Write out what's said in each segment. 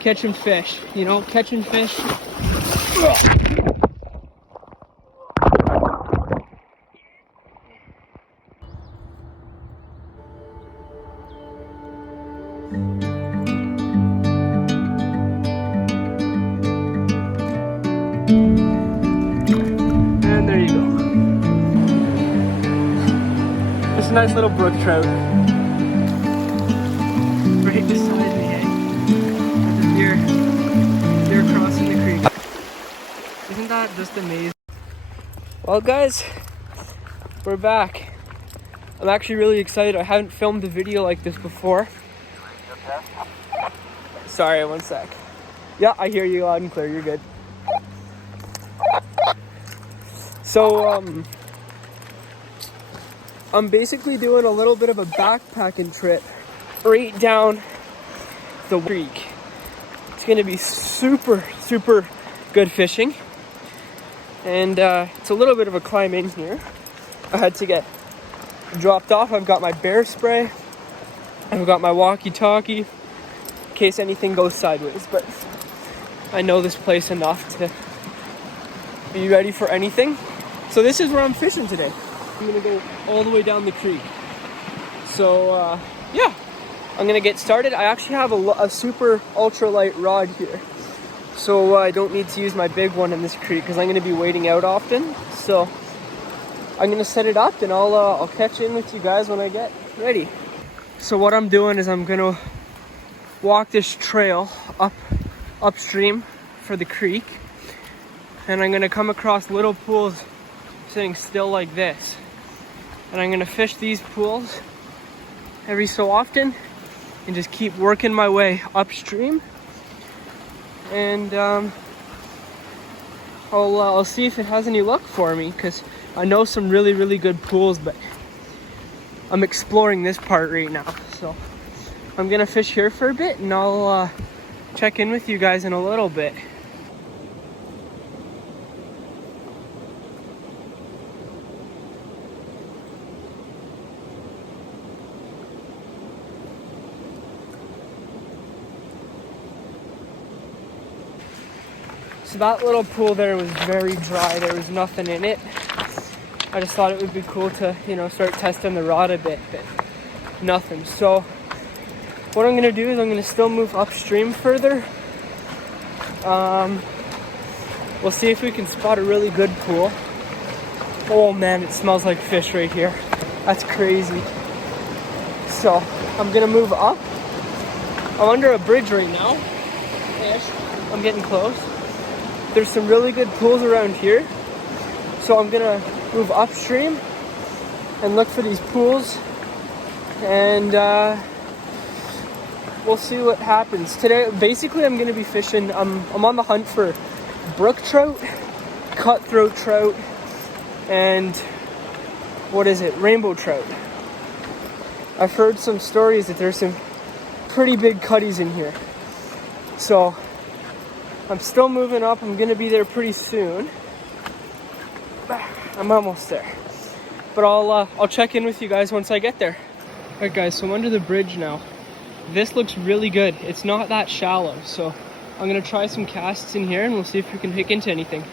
catching fish, you know, catching fish. And there you go. Just a nice little brook trout. Right beside me, eh? They're crossing the creek. Isn't that just amazing? Well guys, we're back. I'm actually really excited. I haven't filmed a video like this before. Sorry, one sec. Yeah, I hear you loud and clear. You're good. So, I'm basically doing a little bit of a backpacking trip right down the creek. It's gonna be super good fishing. And it's a little bit of a climb in here. I had to get dropped off. I've got my bear spray. I've got my walkie-talkie in case anything goes sideways. But I know this place enough to be ready for anything. So this is where I'm fishing today. I'm gonna go all the way down the creek. So yeah, I'm gonna get started. I actually have a super ultralight rod here. So I don't need to use my big one in this creek because I'm going to be wading out often. So I'm going to set it up and I'll catch in with you guys when I get ready. So what I'm doing is I'm going to walk this trail upstream for the creek. And I'm going to come across little pools sitting still like this. And I'm going to fish these pools every so often and just keep working my way upstream. And I'll see if it has any luck for me, because I know some really good pools, but I'm exploring this part right now. So I'm gonna fish here for a bit and I'll check in with you guys in a little bit. So that little pool there was very dry. There was nothing in it. I just thought it would be cool to, you know, start testing the rod a bit, but nothing. So what I'm gonna do is I'm gonna still move upstream further. We'll see if we can spot a really good pool. Oh man, it smells like fish right here. That's crazy. So I'm gonna move up. I'm under a bridge right now. Ish. I'm getting close. There's some really good pools around here. So I'm gonna move upstream and look for these pools. And we'll see what happens. Today, basically I'm gonna be fishing, I'm on the hunt for brook trout, cutthroat trout, and what is it, rainbow trout. I've heard some stories that there's some pretty big cutties in here. So I'm still moving up. I'm gonna be there pretty soon. I'm almost there. But I'll check in with you guys once I get there. Alright guys, so I'm under the bridge now. This looks really good. It's not that shallow, so I'm gonna try some casts in here and we'll see if we can hook into anything.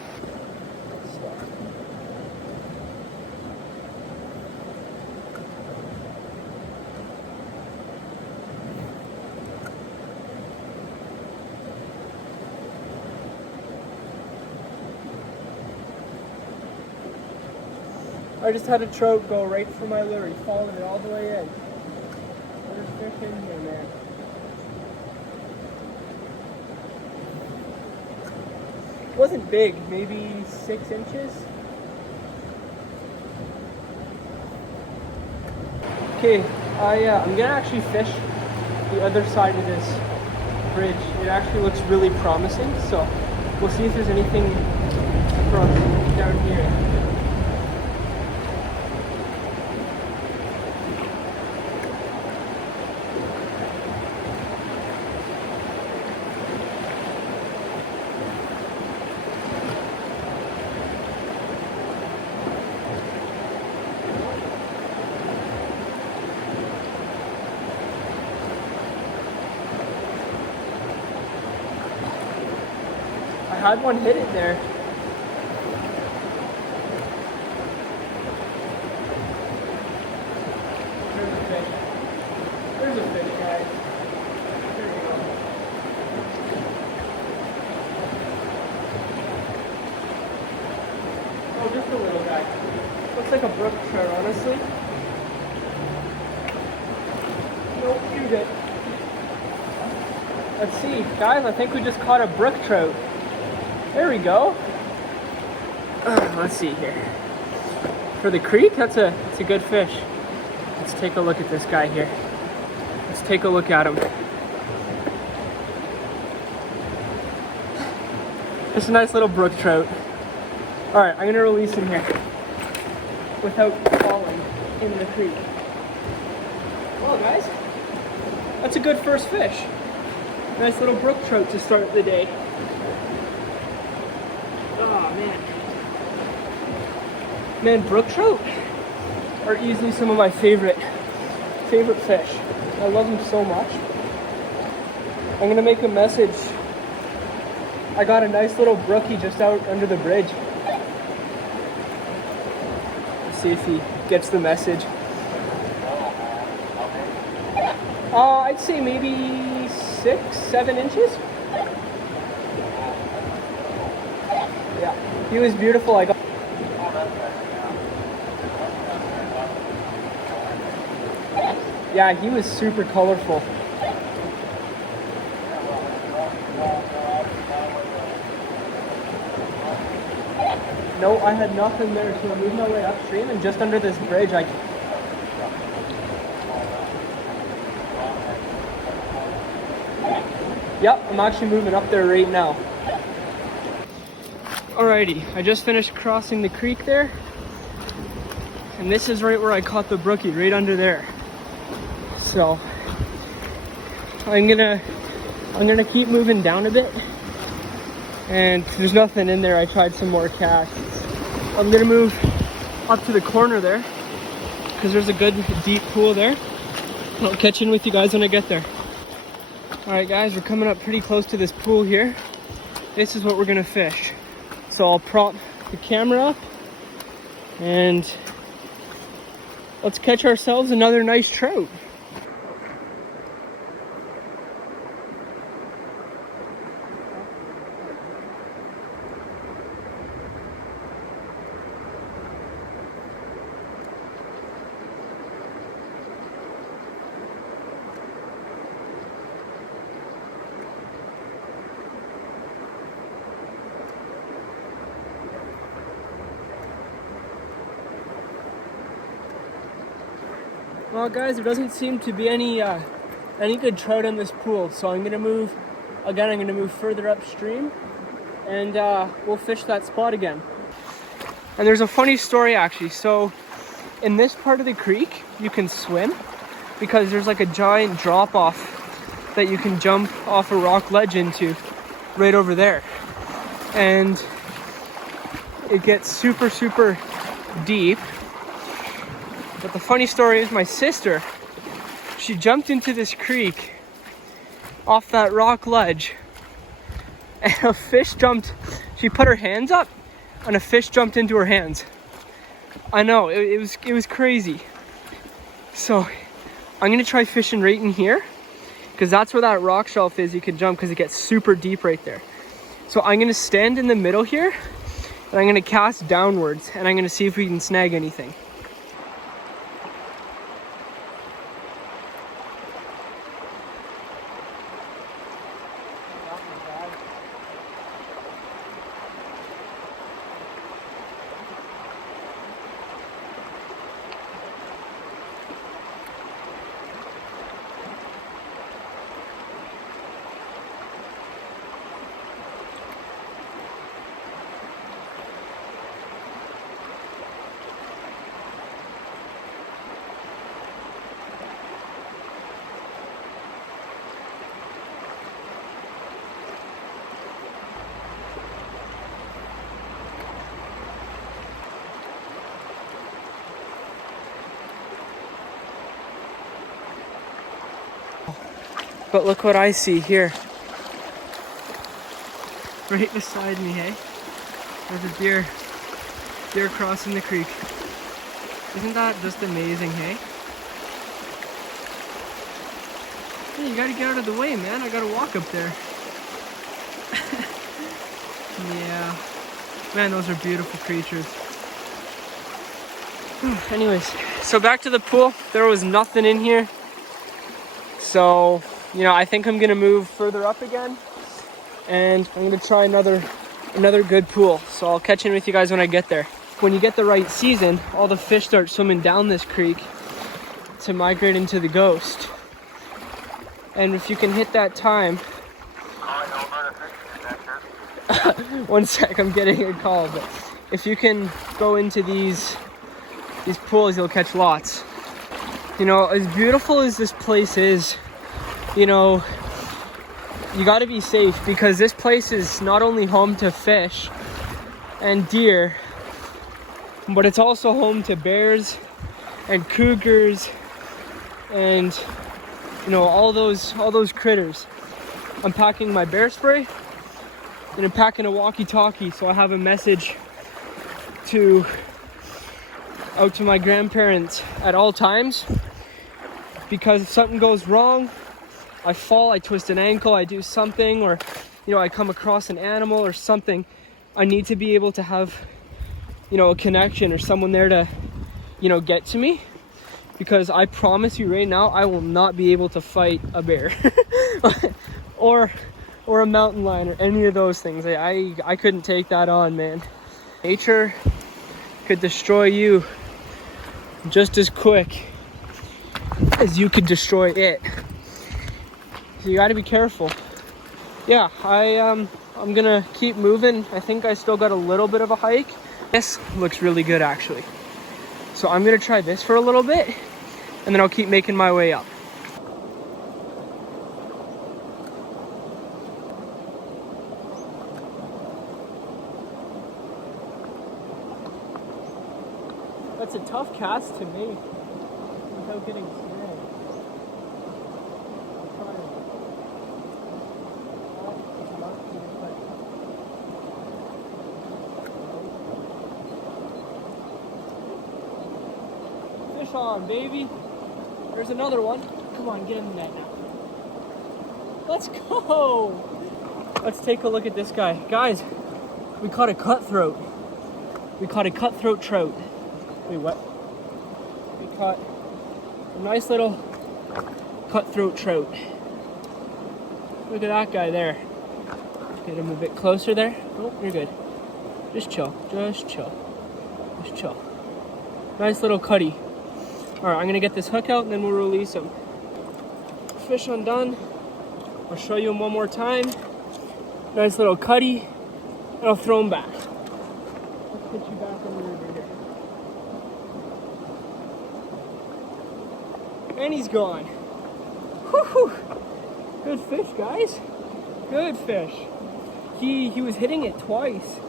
I just had a trout go right for my lure. He followed it all the way in. There's fish in here, man. It wasn't big, maybe 6 inches. Okay, I'm gonna actually fish the other side of this bridge. It actually looks really promising, so we'll see if there's anything from down here. had one hit it there. There's a fish. There's a fish, guys. There you go. Oh, just a little guy. Looks like a brook trout, honestly. Nope, you're good. Let's see, guys, I think we just caught a brook trout. There we go. Let's see here. For the creek, that's a good fish. Let's take a look at this guy here. Let's take a look at him. Just a nice little brook trout. All right, I'm gonna release him here without falling in the creek. Well, guys, that's a good first fish. Nice little brook trout to start the day. Oh man. Man, brook trout are easily some of my favorite fish. I love them so much. I'm gonna make a message. I got a nice little brookie just out under the bridge. Let's see if he gets the message. I'd say maybe 6-7 inches. Yeah, he was beautiful. I got. Yeah, he was super colorful. No, I had nothing there, so I moved my way upstream, and just under this bridge, Yep, I'm actually moving up there right now. Alrighty, I just finished crossing the creek there, and this is right where I caught the brookie, right under there. So I'm gonna keep moving down a bit, and there's nothing in there. I tried some more casts. I'm gonna move up to the corner there because there's a good deep pool there. I'll catch in with you guys when I get there. Alright guys, we're coming up pretty close to this pool here. This is what we're gonna fish. So I'll prop the camera up and let's catch ourselves another nice trout. Well guys, there doesn't seem to be any good trout in this pool, so I'm gonna move further upstream and we'll fish that spot again. And there's a funny story actually. So in this part of the creek you can swim because there's like a giant drop off that you can jump off a rock ledge into right over there, and it gets super deep. But the funny story is my sister, she jumped into this creek off that rock ledge and a fish jumped. She put her hands up and a fish jumped into her hands. I know, it was crazy. So I'm gonna try fishing right in here because that's where that rock shelf is. You can jump because it gets super deep right there. So I'm gonna stand in the middle here and I'm gonna cast downwards and I'm gonna see if we can snag anything. But look what I see here. right beside me, hey? There's a deer crossing the creek. Isn't that just amazing, hey? Hey, you gotta get out of the way, man. I gotta walk up there. Yeah. Man, those are beautiful creatures. Anyways, so back to the pool. There was nothing in here. So, you know, I think I'm gonna move further up again. And I'm gonna try another good pool. So I'll catch in with you guys when I get there. When you get the right season, all the fish start swimming down this creek to migrate into the Ghost. And if you can hit that time... One sec, I'm getting a call. But if you can go into these pools, you'll catch lots. You know, as beautiful as this place is, you know, you got to be safe, because this place is not only home to fish and deer, but it's also home to bears and cougars and, you know, all those critters. I'm packing my bear spray and I'm packing a walkie-talkie, so I have a message out to my grandparents at all times, because if something goes wrong, I fall, I twist an ankle, I do something, or, you know, I come across an animal or something, I need to be able to have, you know, a connection or someone there to, you know, get to me. Because I promise you right now, I will not be able to fight a bear or a mountain lion or any of those things. I couldn't take that on, man. Nature could destroy you just as quick as you could destroy it. So you got to be careful. Yeah, I'm gonna keep moving. I think I still got a little bit of a hike. This looks really good, actually. So I'm gonna try this for a little bit, and then I'll keep making my way up. That's a tough cast to make without getting snagged. Fish on, baby. There's another one. Come on, get in the net now. Let's go. Let's take a look at this guy. Guys, we caught a cutthroat. We caught a cutthroat trout. Wait, what? We caught a nice little cutthroat trout. Look at that guy there. Get him a bit closer there. Oh, you're good. Just chill. Just chill. Just chill. Nice little cutty. Alright, I'm gonna get this hook out and then we'll release him. Fish undone. I'll show you him one more time. Nice little cutty. And I'll throw him back. Let's put you back on the river here. And he's gone. Whew. Good fish, guys. Good fish. He was hitting it twice,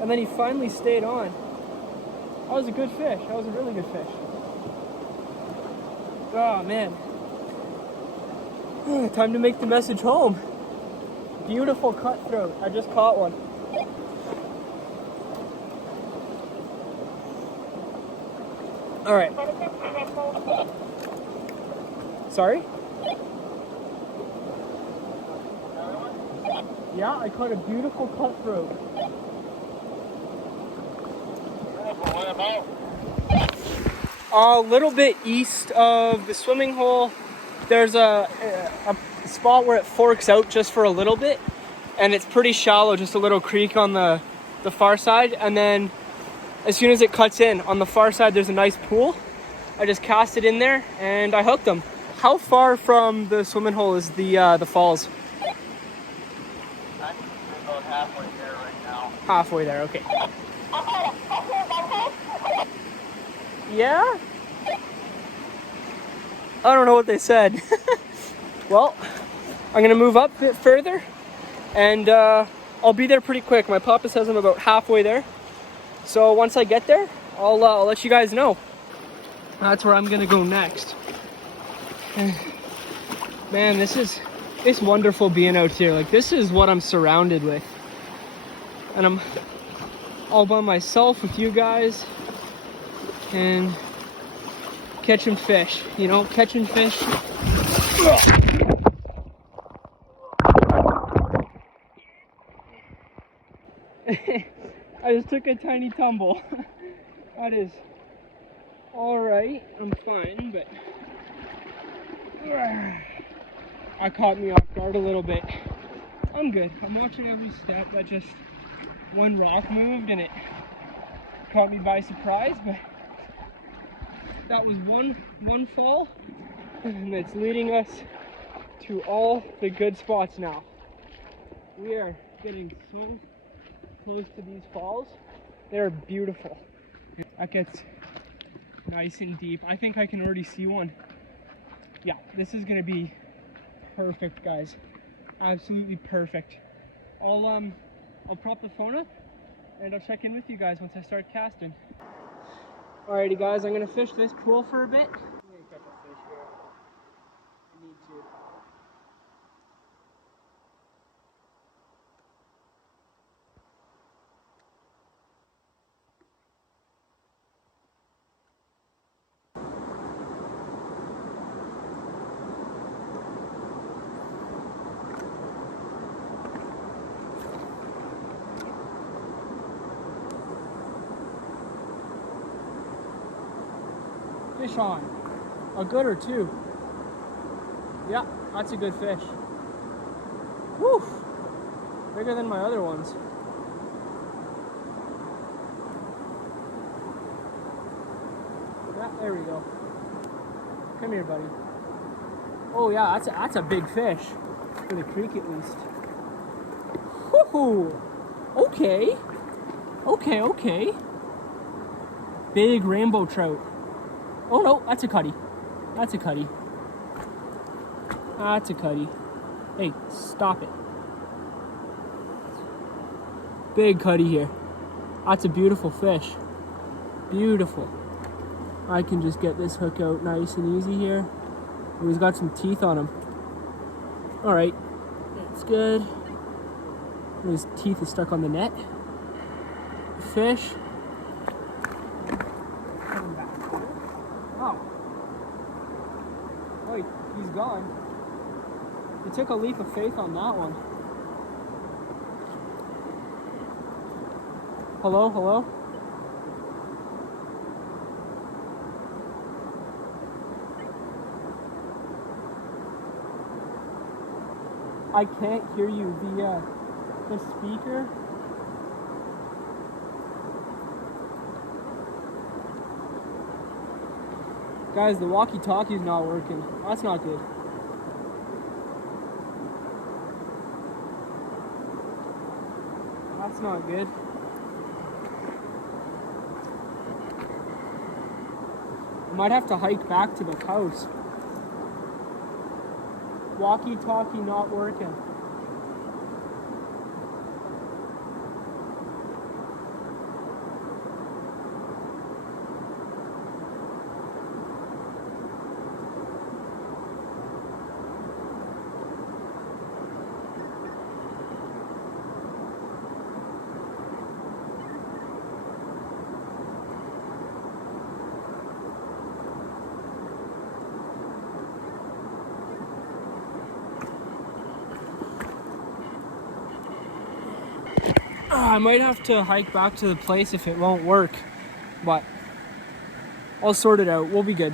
and then he finally stayed on. That was a good fish. That was a really good fish. Oh, man. Time to make the message home. Beautiful cutthroat. I just caught one. All right. Sorry? Yeah, I caught a beautiful cutthroat. A little bit east of the swimming hole, there's a spot where it forks out just for a little bit, and it's pretty shallow, just a little creek on the far side, and then as soon as it cuts in, on the far side there's a nice pool. I just cast it in there and I hooked them. How far from the swimming hole is the falls? I think we're about halfway there right now. Halfway there, okay. Yeah? I don't know what they said. Well, I'm gonna move up a bit further and I'll be there pretty quick. My papa says I'm about halfway there. So once I get there, I'll let you guys know. That's where I'm gonna go next. Man, it's wonderful being out here. Like, this is what I'm surrounded with. and I'm all by myself with you guys and catching fish, you know, catching fish. I just took a tiny tumble. That is alright, I'm fine, but that caught me off guard a little bit. I'm good. I'm watching every step. That just one rock moved and it caught me by surprise, but that was one fall, and it's leading us to all the good spots now. We are getting so close to these falls. They're beautiful. That gets nice and deep. I think I can already see one. Yeah, this is gonna be perfect, guys. Absolutely perfect. I'll prop the phone up and I'll check in with you guys once I start casting. Alrighty guys, I'm gonna fish this pool for a bit. I'm gonna catch a fish here. I need to. Fish on. A good or two. Yeah, that's a good fish. Woo! Bigger than my other ones. Yeah, there we go. Come here, buddy. Oh yeah, that's a big fish. For the creek at least. Woohoo! Okay. Okay. Big rainbow trout. Oh no, that's a cutty. That's a cutty. That's a cutty. Hey, stop it. Big cutty here. That's a beautiful fish. Beautiful. I can just get this hook out nice and easy here. Oh, he's got some teeth on him. Alright, that's good. His teeth is stuck on the net. Fish. Coming back here. Oh. Oh, he's gone. You took a leap of faith on that one. Hello, hello? I can't hear you. The speaker. Guys, the walkie-talkie's not working. That's not good. That's not good. I might have to hike back to the house. Walkie-talkie not working. I might have to hike back to the place if it won't work, but I'll sort it out. We'll be good.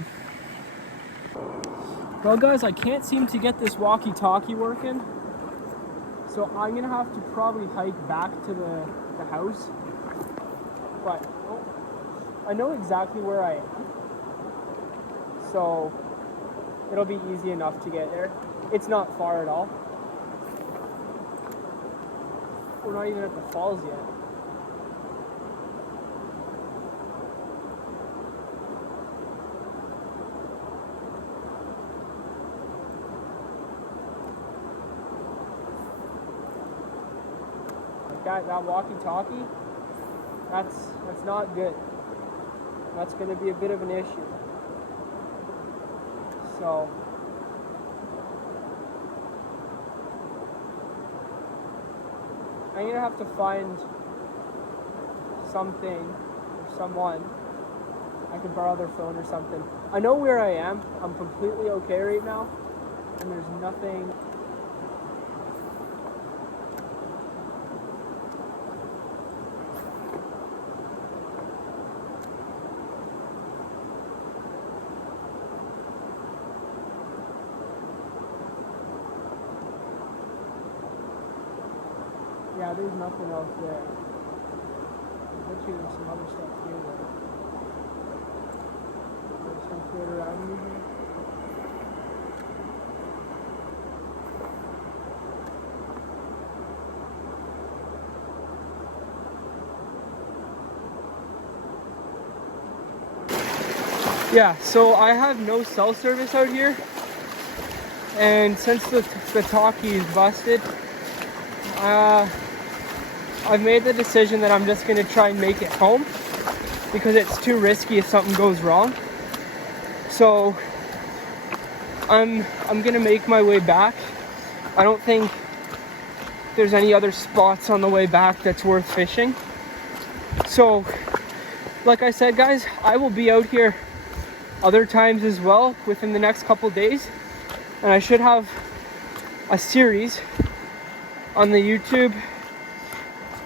Well, guys, I can't seem to get this walkie-talkie working, so I'm gonna have to probably hike back to the house. But I know exactly where I am, so it'll be easy enough to get there. It's not far at all. We're not even at the falls yet. That walkie-talkie, that's not good. That's going to be a bit of an issue. So I'm going to have to find something or someone, I could borrow their phone or something. I know where I am. I'm completely okay right now, and there's nothing. Yeah, there's nothing else there. I bet you there's some other stuff here though. There's some food around me here. Yeah, so I have no cell service out here, and since the talkie is busted, I've made the decision that I'm just gonna try and make it home because it's too risky if something goes wrong. So I'm gonna make my way back. I don't think there's any other spots on the way back that's worth fishing. So like I said, guys, I will be out here other times as well within the next couple days, and I should have a series on the YouTube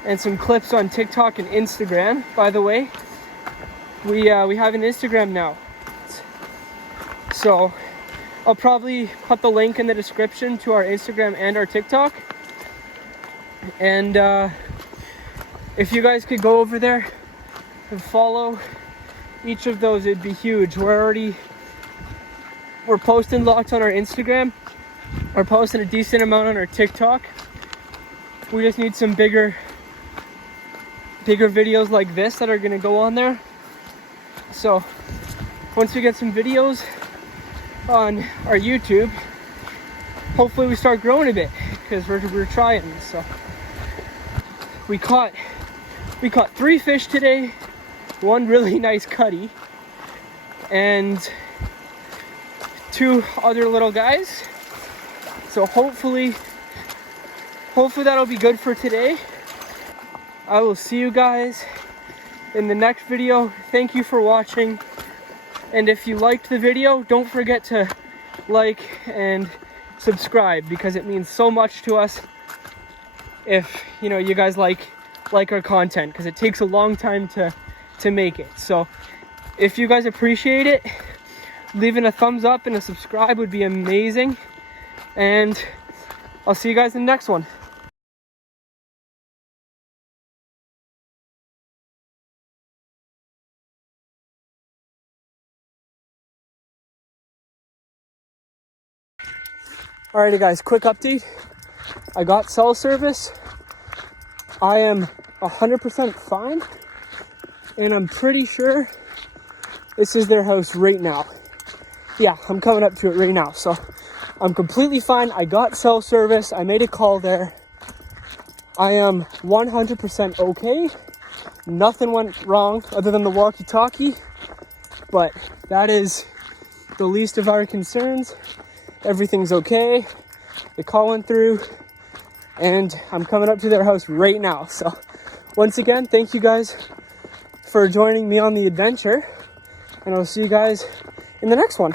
and some clips on TikTok and Instagram. By the way, we have an Instagram now, so I'll probably put the link in the description to our Instagram and our TikTok, and if you guys could go over there and follow each of those, it'd be huge. We're posting lots on our Instagram. We're posting a decent amount on our TikTok. We just need some bigger videos like this that are gonna go on there. So once we get some videos on our YouTube, hopefully we start growing a bit, because we're trying. So we caught 3 fish today, 1 really nice cutty, and 2 other little guys. So hopefully that'll be good for today. I will see you guys in the next video. Thank you for watching, and if you liked the video, don't forget to like and subscribe, because it means so much to us if you guys like our content, because it takes a long time to make it. So if you guys appreciate it, leaving a thumbs up and a subscribe would be amazing, and I'll see you guys in the next one. Alrighty guys, quick update. I got cell service. I am 100% fine, and I'm pretty sure this is their house right now. Yeah, I'm coming up to it right now. So I'm completely fine. I got cell service. I made a call there. I am 100% okay. Nothing went wrong other than the walkie-talkie, but that is the least of our concerns. Everything's okay. The call went through, and I'm coming up to their house right now. So once again, thank you guys for joining me on the adventure, and I'll see you guys in the next one.